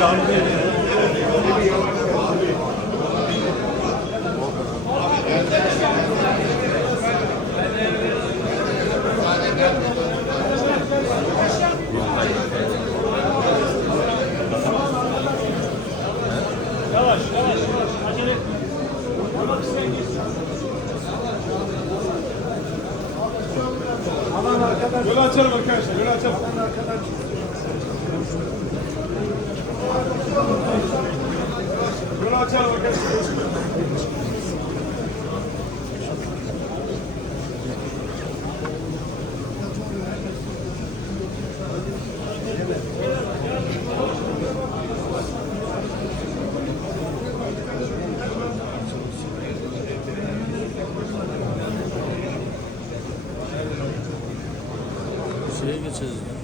Canlı Yavaş yavaş yavaş acele etme. Olmak isteyen gitsin. Aman arkadaş. Yolu açalım arkadaşlar. Yolu açalım. Aman arkadaş. Yolu açalım arkadaşlar. şeye geçeceğiz.